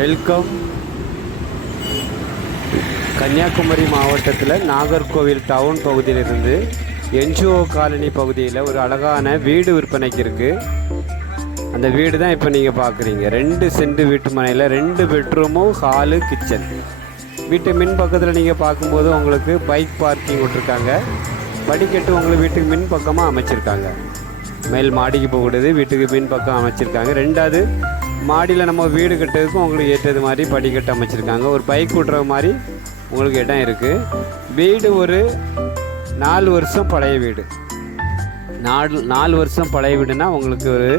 Welcome. Kanniyakumari மாவட்டத்தில் Nagercoil town பகுதியிலிருந்து NGO colony பகுதியில் ஒரு அழகான வீடு விற்பனைக்கு இருக்குது அந்த வீடு தான் இப்போ நீங்கள் பார்க்குறீங்க ரெண்டு செண்டு வீட்டு மனையில் ரெண்டு பெட்ரூமும் ஹாலு கிச்சன் வீட்டு மின் பக்கத்தில் நீங்கள் பார்க்கும்போது உங்களுக்கு பைக் பார்க்கிங் விட்ருக்காங்க படிக்கட்டு உங்களுக்கு வீட்டுக்கு மின் பக்கமாக அமைச்சிருக்காங்க. மேல் மாடிக்கு போகக்கூடாது வீட்டுக்கு மின் பக்கம் அமைச்சிருக்காங்க. ரெண்டாவது மாடியில் நம்ம வீடு கட்டுறதுக்கும் உங்களுக்கு ஏற்றது மாதிரி படிக்கட்டு அமைச்சிருக்காங்க. ஒரு பைக் விட்ற மாதிரி உங்களுக்கு இடம் இருக்குது வீடு ஒரு நாலு வருஷம் பழைய வீடு. நாலு நாலு வருஷம் பழைய வீடுனா உங்களுக்கு ஒரு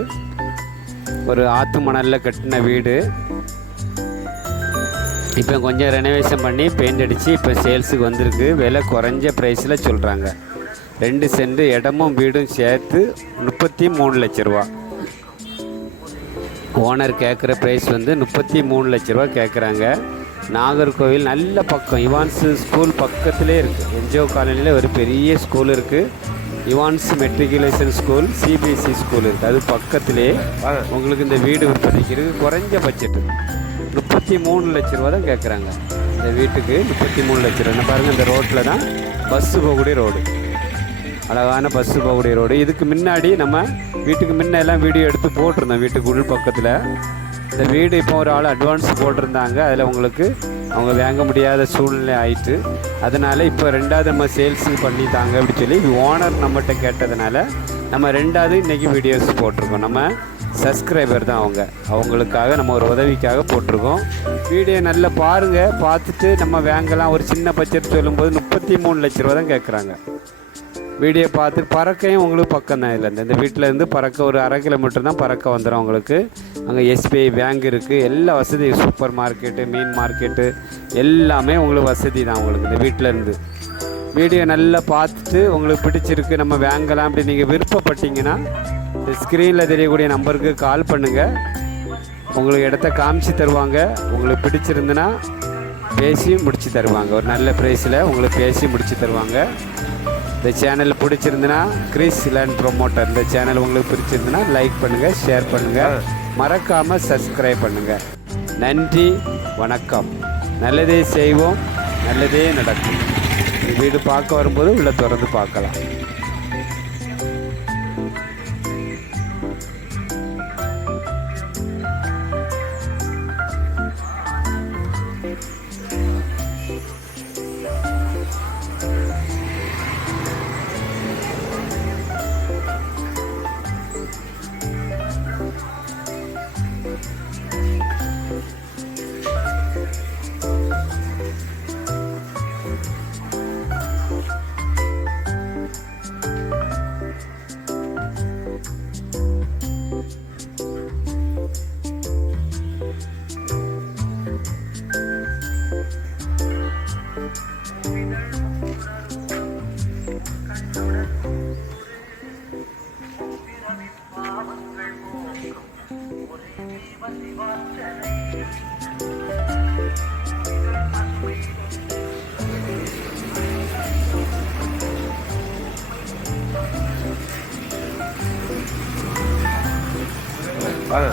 ஒரு ஆற்று மணலில் கட்டின வீடு. இப்போ கொஞ்சம் ரெனோவேஷன் பண்ணி பெயிண்ட் அடித்து இப்போ சேல்ஸுக்கு வந்திருக்கு. விலை குறைஞ்ச ப்ரைஸில் சொல்கிறாங்க ரெண்டு சென்ட் இடமும் வீடும் சேர்த்து முப்பத்தி மூணு லட்ச ரூபா. ஓனர் கேட்குற ப்ரைஸ் வந்து முப்பத்தி மூணு லட்ச ரூபா கேட்குறாங்க நாகர்கோவில் நல்ல பக்கம். இவான்ஸ் ஸ்கூல் பக்கத்திலே இருக்குது என்ஜிஓ காலனியில் ஒரு பெரிய ஸ்கூல் இருக்குது Evans matriculation school CBSE school இருக்குது அது பக்கத்திலே உங்களுக்கு இந்த வீடு விற்பனைக்கு குறைஞ்ச பட்ஜெட்டு முப்பத்தி மூணு லட்ச ரூபா தான் கேட்குறாங்க இந்த வீட்டுக்கு முப்பத்தி மூணு லட்ச ரூபா பாருங்கள் இந்த ரோட்டில் தான் பஸ்ஸு போகக்கூடிய ரோடு அழகான பஸ்ஸு போகக்கூடிய ரோடு இதுக்கு முன்னாடி நம்ம வீட்டுக்கு முன்ன எல்லாம் வீடியோ எடுத்து போட்டிருந்தோம் வீட்டுக்கு உள் பக்கத்தில். இந்த வீடு இப்போ ஒரு ஆள் அட்வான்ஸ் போட்டிருந்தாங்க. அதில் உங்களுக்கு அவங்க வாங்க முடியாத சூழ்நிலை ஆயிட்டு. அதனால் இப்போ ரெண்டாவது நம்ம சேல்ஸு பண்ணி தாங்க சொல்லி ஓனர் நம்மகிட்ட கேட்டதுனால நம்ம ரெண்டாவது இன்றைக்கி வீடியோஸ் போட்டிருக்கோம். நம்ம சப்ஸ்கிரைபர் தான் அவங்க. அவங்களுக்காக நம்ம ஒரு உதவிக்காக போட்டிருக்கோம். வீடியோ நல்லா பாருங்கள் பார்த்துட்டு நம்ம வாங்கலாம். ஒரு சின்ன பட்ஜெட் சொல்லும்போது முப்பத்தி மூணு லட்ச ரூபா தான் கேட்குறாங்க வீடியோ பார்த்து பறக்கையும் உங்களுக்கு பக்கம் தான் இல்லை. இந்த வீட்டில் இருந்து பறக்க ஒரு அரை கிலோமீட்டர் தான் பறக்க வந்துடும் உங்களுக்கு. அங்கே எஸ்பிஐ பேங்க் இருக்குது எல்லா வசதியும் சூப்பர் மார்க்கெட்டு மீன் மார்க்கெட்டு எல்லாமே உங்களுக்கு வசதி தான் உங்களுக்கு இந்த வீட்டில் இருந்து. வீடியோ நல்லா பார்த்துட்டு உங்களுக்கு பிடிச்சிருக்கு நம்ம வாங்கலாம் அப்படி நீங்கள் விருப்பப்பட்டீங்கன்னா இந்த ஸ்க்ரீனில் தெரியக்கூடிய நம்பருக்கு கால் பண்ணுங்கள் உங்களுக்கு இடத்த காமிச்சு தருவாங்க. உங்களுக்கு பிடிச்சிருந்துன்னா பேசி முடித்து தருவாங்க. ஒரு நல்ல ப்ரைஸில் உங்களுக்கு பேசி முடித்து தருவாங்க. இந்த சேனல் பிடிச்சிருந்துன்னா கிறிஸ் லேண்ட் ப்ரொமோட்டர் இந்த சேனல் உங்களுக்கு பிடிச்சிருந்துன்னா லைக் பண்ணுங்கள் ஷேர் பண்ணுங்கள் மறக்காமல் சப்ஸ்கிரைப் பண்ணுங்கள் நன்றி வணக்கம். நல்லதே செய்வோம் நல்லதே நடக்கும். வீடு பார்க்க வரும்போது உள்ள திறந்து பார்க்கலாம். வாங்க